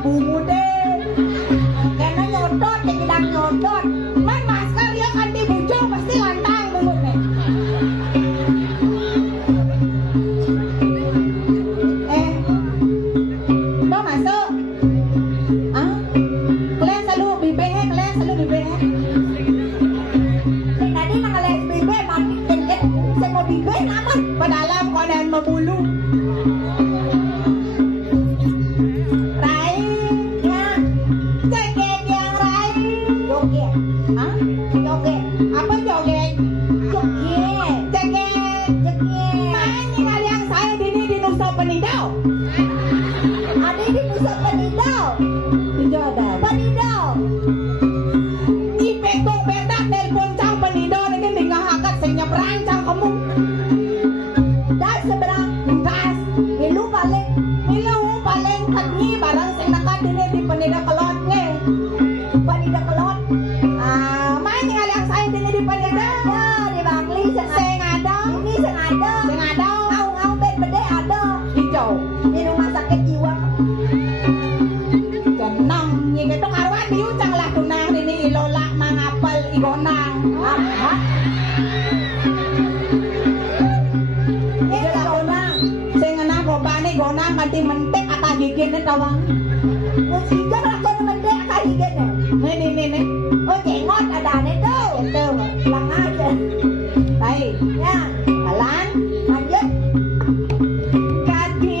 bungu deh. Karena nyodot, bilang nyodot. Man masker ya kan di bujung pasti lantang bungut nih. Mau masuk? Ah, kalian selalu bibeh, kalian selalu bibeh. Tadi nang kalian bibeh, mati tingkat. Saya mau bibeh aman. Padalam kau dan mau bulu. Mentek atau gigit tawang. Oh, sejak lakon mentek atau gigit nih. Oh, jengot ada nih tuh. Itu, lang aja. Baik, ya, jalan, lanjut. Kaki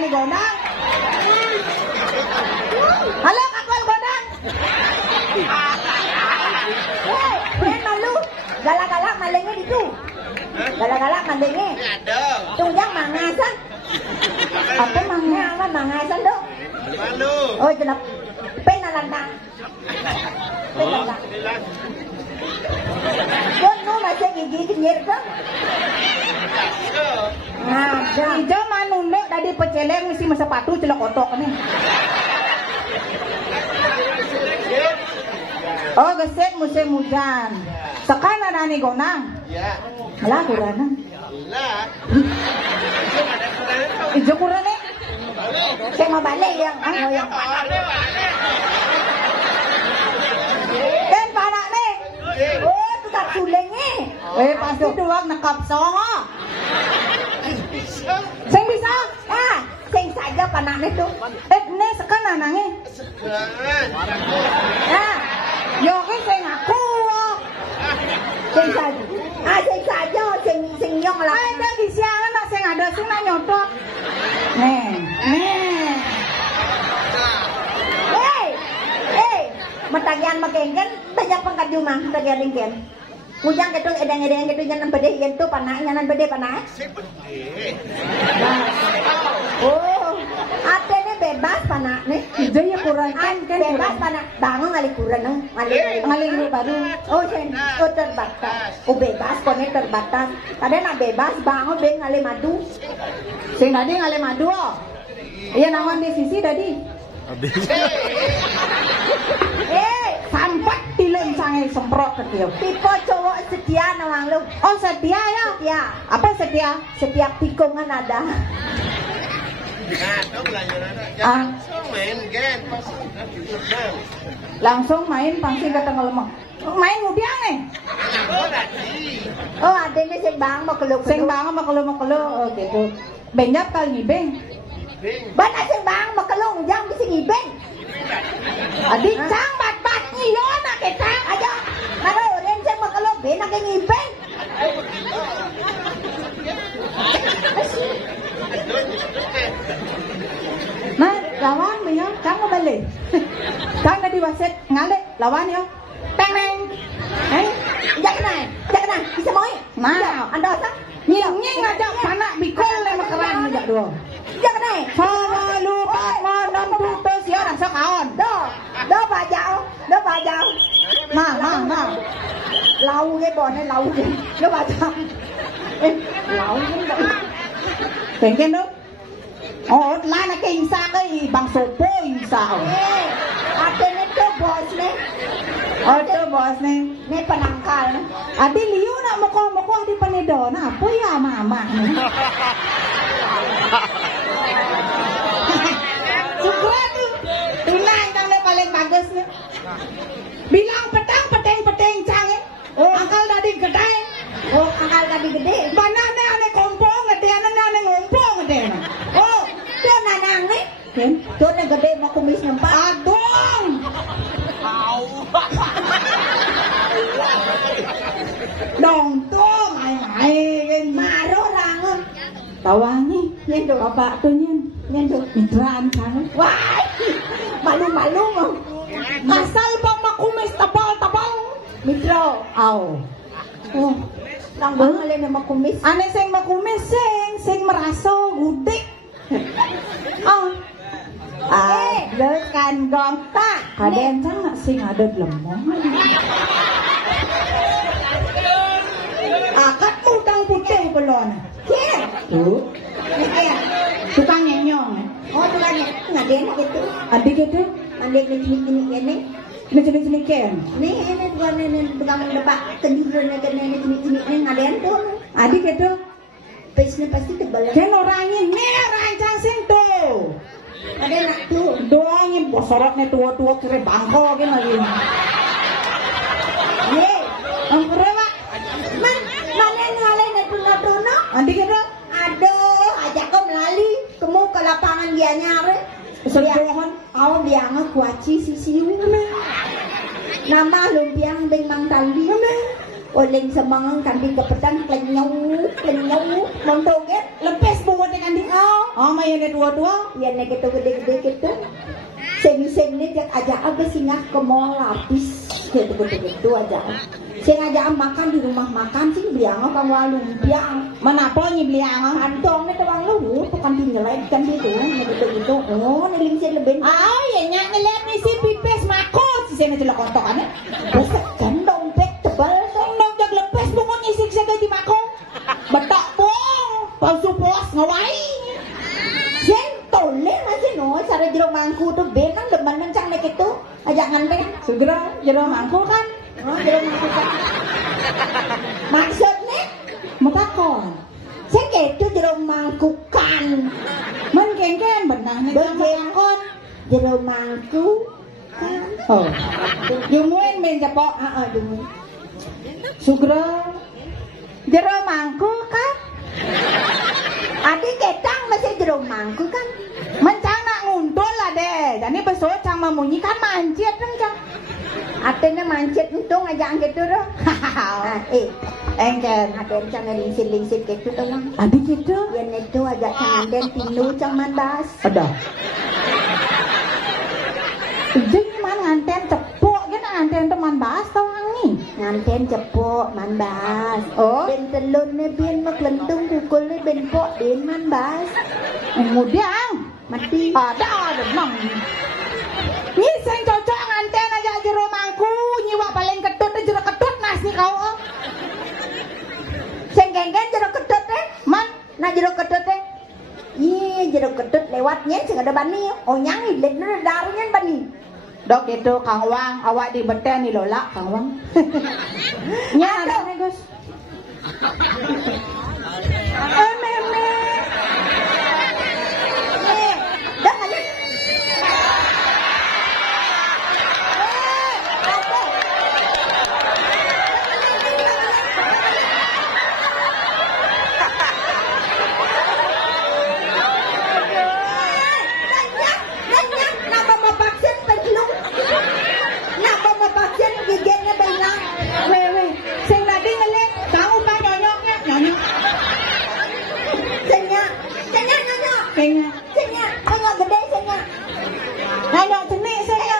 megong, halo kakol godang. Galak-galak malingnya itu. Galak-galak malingnya. Ada. Tunjang mangasan. Apa mangasan dong? Malu. Oh, jenap. Penalantang. Penalantang. Con nó masih gigi kenyir kan? Ada. Ijo manunduk tadi peceleng mesti sepatu celok otok nih. Oh, gesek musim hujan. Sekarang ada nih gonang. Ya. Alah kurana. Lah. Ijo kurana. Saya mau balik yang Kan panak nih. Oh, tukar sulingnya. Pasti doang nekap songo. Sing bisa? Ah, sing saja panaknya tuh. Ne sekarang anangnya. Ah, Yo ki sing aku. sing saja. Ah, sing saja, sing nyong lah. Ada di siangan nak sing ada sing nak nyotot. Nih. Matagian makengken banyak pangkat rumah matagian ringken. Mujang ketung edang-edang gitu jangan bede yen tu panak nyanan bede panak. Oh, atene bebas panak nih. Ijo ya kurang kan Bebas panak bangun ngali kurang ngali baru. Oh, sen, oh terbatas. Oh bebas kone terbatas. Tadi nak bebas bangun ben ngali madu. Sing tadi ngale madu. Iya nawan di sisi tadi. Sampai tilem sange semprot ke dia. Tipe cowok setia nawang lu. Oh setia ya? Setia. Apa setia? Setiap tikungan ada. Langsung main pangsi kata ngelemah. Main mudiang nih. Oh adanya sing bang mau keluk. Sing bang mau keluk. Oh gitu. Benjap kali ngibeng. Bana sing bang mau keluk jang bisa ngibeng. Adik cang bat ngilo nak kita. Ayo. Naro ren sing mau keluk ben nak ngibeng. Nah, lawan punya, cang mau balik. Cang tadi wasit ngalik, lawan yo. Peng. Jangan bisa mau. Nah, Anda sah? nying ngajak panak bikol le makaran ngajak dua. Jangan Sama lupa manom putus ya rasa kaon. Đó bà dạo. Nah. Lâu cái bò này lâu kìa. Đó bà dạo. Lâu cái bò. Pengen dong. Oh, lana king sa kay bang sopo sao. Ate nito boss ne. Oh, to boss ne. Ne panangkal. Adi liyo na moko di panedo na apa ya mama. Syukur tu. Tunang kang paling bagus ni. Bilang petang cang. Oh, angkal tadi gede. Oh, angkal tadi gede. Mana ne ane kompong gede ane ngompong gede. Oh, tu nanang ni. Ken, Tu ne gede mau kumis nampak. adong. Dong tong ai kan Maro rangun. tawangi. Nyen tu. Bapak tu nyen tu mitran kan. Wah. Malu-malu mau. Asal bang makumis tabal. Mitro. Aw. Oh, Lang bang alin na makumis. ane sing makumis sing meraso gudik. Des kan gom ta. Kaden cang sing ada lemong. Akad utang putih belon. Ken. Tuh, Ni kaya. tukang nyenyong. Oh, tu kan ngaden gitu. Adik itu Mandek ni ini. Ini ken. Ni ini bukan ini tukang depak kenjuran ni ini ngaden tu. Adik itu Pesnya pasti tebal. ken orangnya nih rancang sing tuh. Ada nak tu. Doangin bosorotnya tua kira bangko kan lagi. Ye. Angkere pak. Mana ngale na tuna. Adik itu Aduh, ajak kau melali. Kamu ke lapangan dia nyari. sejohan. Awak biang kuaci sisiu. Nama lumpiang beng mang tali. Oleng semangang kambing kepetan klenyau montoget Lepes bunga dengan di oh mayane tua. ya nek itu gede gitu sing ni jak aja abe singah ke mall lapis gitu aja. Saya ngajak makan di rumah makan sih biang kang walung biang. Menapa nyi bliang? Kantongnya tawang lu tukang tinggalan kan gitu gitu. Oh, niling sih lebih. Ah, ya nyak ngeliat nih si pipes makut si sene celok kontokannya. Besar kan dompet tebal Dong jag lepes bungun isik sa gaji makong. Betak pong, palsu pos ngawai. Toleh masih no, cara jeruk mangku tuh benang depan kencang nek itu, ajak nganten. Segera jeruk mangku kan. Oh, jeruk mangku kan. Maksudnya, Metakon. saya gitu jeruk mangku kan. Men kengken benahnya Berjengkot jeruk mangku kan. Oh. Yumuin men japok. Dulu. Sugro. Jeruk mangku kan. Adik ketang masih jeruk mangku kan. Mencang nak ngundul lah deh. Jadi besok cang mamunyi kan mancit dong cang. Atenya mancit untung ajak gitu doh. Engken. Ada cang lingsir gitu tuh lah. Adik gitu. Yang itu ajak cang dan tinu cang mandas. Ada. Ijeng man nganten cepuk kan nganten teman bahas tau nih. Nganten cepuk mandas. Oh. Ben telun ne bien maklentung kukul ne ben pok den mandas. Kemudian Mati. ada nang. Ni sing cocok nganten aja jero mangku nyiwa paling ketut jero ketut nasi kau. Sing genggen jeruk ketut teh. Man, Nah jeruk ketut teh. Iya jeruk ketut lewatnya sing ada bani. Oh nyang ilet ne darinya bani. dok itu Kang Wang awak di beten ni lola Kang Wang. Nya ada Gus. Meme. Dah kali. Wewe, sing tadi ngelit, kamu pa nyonyoknya, nyonyok. Kayaknya, nyonyok jenik saya.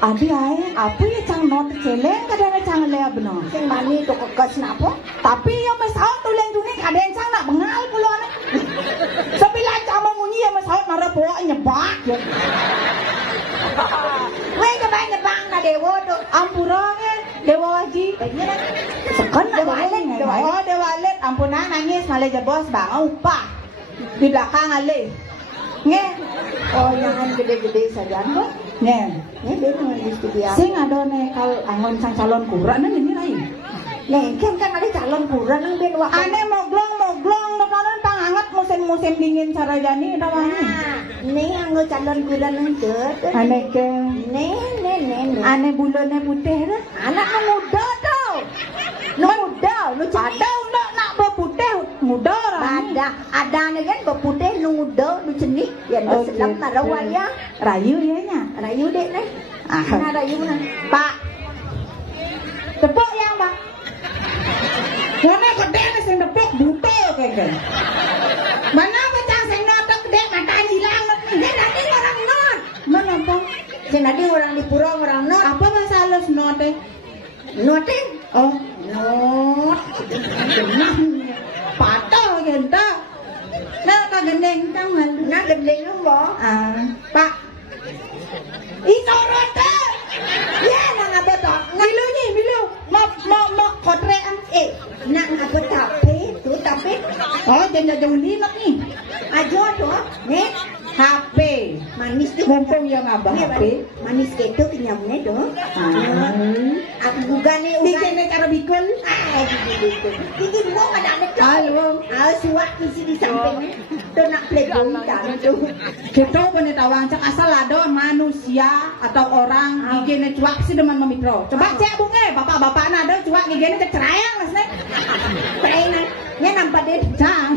Adi ae, apa ya cang not celeng kadang cang lea benar. Sing mani tu kekes napa? Tapi yang mesau tuleng tuning kadang cang nak bengal puluhan. Sepila cang mau munyi yang mesau nara bawa nyebak. Wei nyebang na dewo tu. Ampurane Dewa Waji. Sekon Dewa Alit, Dewa Alit. Oh Dewa Alit, ampunan nangis malah jebos bang upah di belakang ale. Nge, Oh jangan gede-gede saja kok. nge. Ni dia nulis dia. Sing ada nih kal angon sang calon kurang nih ini lain. Nih kan ada calon kurang nang ben wak. Ane moglong bakalan pangangat musim dingin sarajani rawani. Nih anggo calon kurang nang tet. Ane ke Nih. ane bulone putih dah. Anak nu muda tau. Nu muda, nu Ada undak nak berputih muda orang. ada ni kan berputih nu muda, nu cenik. Yang berselam narawal ya. Rayu ya nya. Rayu dek nih. Ah. Nah rayu nah. Pak. Tepuk yang Pak. Mana gede nih sing tepuk buta kayak. Mana pecah sing notok gede matanya hilang. Dia tadi orang not. Mana Pak? Sing tadi orang di pura orang not. Apa bahasa halus not deh? Not eh? Oh, Not. patah gitu. Nah, kagendeng tau nggak? Nah gendeng lu bo. Ah, Pak. Isorot deh. Ya nang apa tak? Milu nih, milu. Mau kotrean. Nang apa tapi tu tapi Oh, jangan jauh linap nih. ajo tu. Nih HP. manis tu. Mumpung yang abang Ni HP. manis ketu kenyamnya tu. Aku bukan ni Bikin cara bikul. Ini mau ada tu. Halo. Suat isi di samping. Tu nak playboy dah tu. Kita punya tawang cak asal ada manusia atau orang giginya cuak sih demen memikro. Coba cek bunga, bapak-bapak ada cuak giginya kecerayang mas nih. Pernah. Ni nampak dia Cang.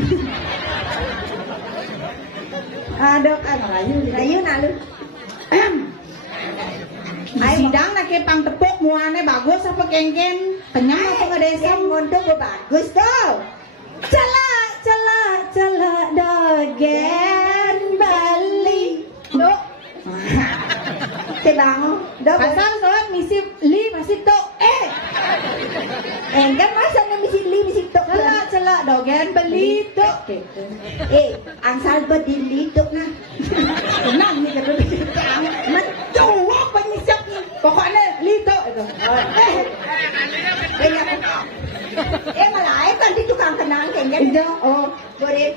Ada kan rayu nak lu. Sidang nak ke pang tepuk muane bagus apa kengken kenyang apa ngadesem. Monto bagus tu. Celak dogen Bali. Dok. Tebang Dah Pasal soal misi li masih tok. kan masa ni misi li misi tok. Celak dogen beli tok. Angsal berdili tok nah. Tenang ni kata mencoba penyisap ni. Pokoknya li tok itu. Malah kan di tukang kenang kayaknya. Iya, oh. Boleh.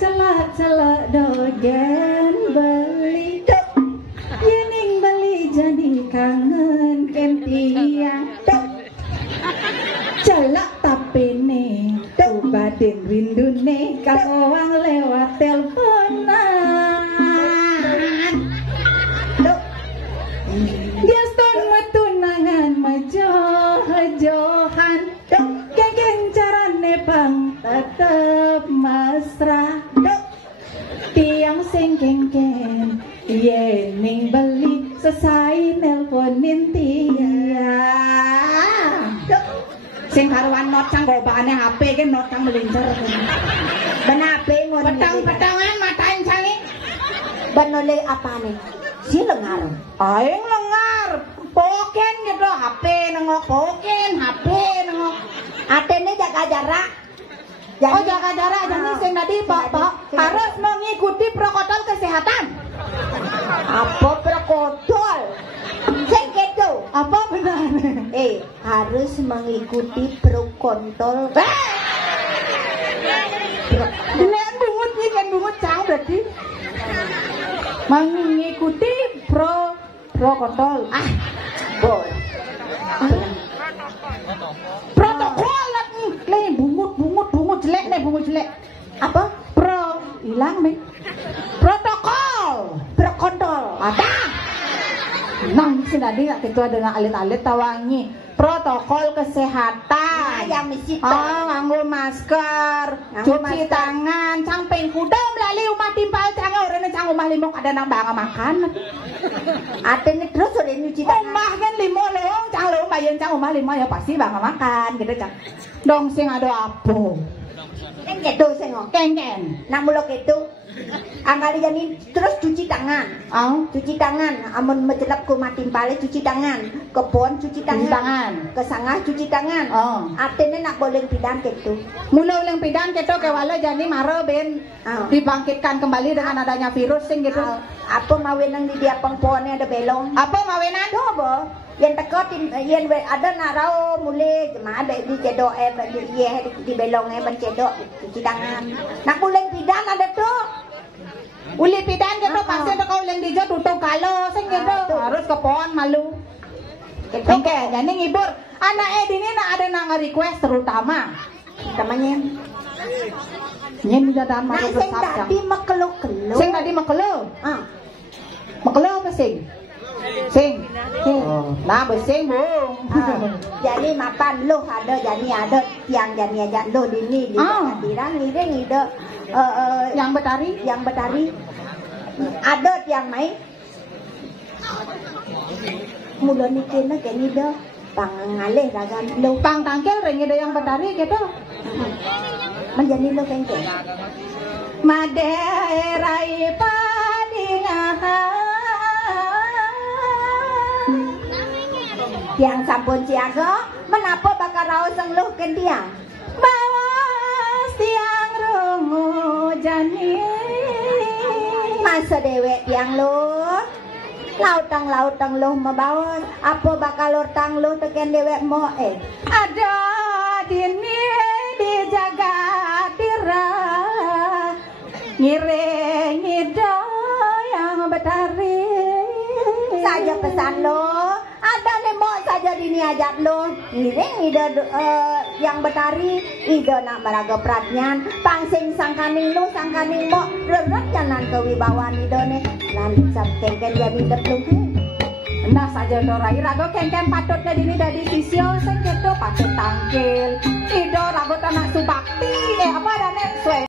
Celak dogen beli tok. Yening beli jadi kangen kentiang tok. Celak tapi nih tok batin rindu nih kalau orang lewat teleponan. Tok. Dia stone tunangan majoh-johan tok. Kengkeng carane pang tetep mesra tok. Tiang sing kengken yening beli selesai nelponin tiang tok. Sing karuan not cang gobane HP ke not cang melincer. Benape ngon. Petang-petangan matain cangi. Banole apa nih? Si lengar. Aing lengar. Poken gitu HP nengok poken HP nengok. Atene jaga jarak. Oh jaga jarak jadi sing tadi Bapak harus mengikuti protokol kesehatan. Apa protokol? Sing gitu. Apa benar? Harus mengikuti protokol. Nek bungut ni kan bungut cang berarti mengikuti protokol. Boy. Protokol le bungut jelek nih bungut jelek. Apa? Hilang nih. Protokol. Ada. Nang sih tadi nggak ketua dengan alit-alit tawangi protokol kesehatan. Yang misi nganggo masker, cuci tangan, cang pengkuda melalui rumah timpal cang orang cang rumah limok ada nang banga makan. Atene terus udah nyuci tangan. Rumah kan limo loh, cang lo bayan cang rumah limo ya pasti banga makan gitu cang. Dong sing ada apa? Yang gitu sengok. Kengken. Nak mulok itu. Angkali jadi terus cuci tangan. Cuci tangan. Amun menjelap ke mati pale cuci tangan. Ke pon cuci tangan. Ke sangah cuci tangan. Atene nak boleh pidan gitu. Mula oleh pidan gitu ke wala jadi maro ben dibangkitkan kembali dengan adanya virus sing gitu. Apa mawenang di dia pengponnya ada belong. Apa mawenan? Coba. Yang tekotin yang ada narau mulai jemaah di cedok di belong mencedok cuci tangan. Nak boleh pidan ada tuh. Uli pidan gitu pasti ada kau yang dijo tutup kalau sing gitu harus ke pohon malu. Oke, jadi ngibur anak ini nak ada nang request terutama namanya nyen di dalam nah masuk sing tadi makelo-kelo. Sing tadi makelo. Makelo apa sing? Sing. Nah, besing, Bung. Jadi mapan lu ada jadi ada tiang jadi aja lu di dirang ini ide yang betari ada tiang mai mula nikena kene ide pang ngalih ragan lu pang tangkel ring ide yang betari gitu. Menjadi lu kengke Maderai padingahan yang sampun siaga menapa bakal raos lu ken tiang bawas tiang rungu jani masa dewek tiang lu lautang lu mabawas apa bakal lortang lu teken dewek mo ada dini dijaga tira ngiring ida yang betari saja pesan lo ada nemo saja dini ajak lo ngiring ida yang betari ida nak meraga pratnyan pangsing sangkaning lo sangkaning mo rerat jalan kewibawaan ida ne lan samkengken jadi deplung nah saja dorai rago kengken patutnya dini dari sisio sing kedo patut tangkil ida rago tanah subakti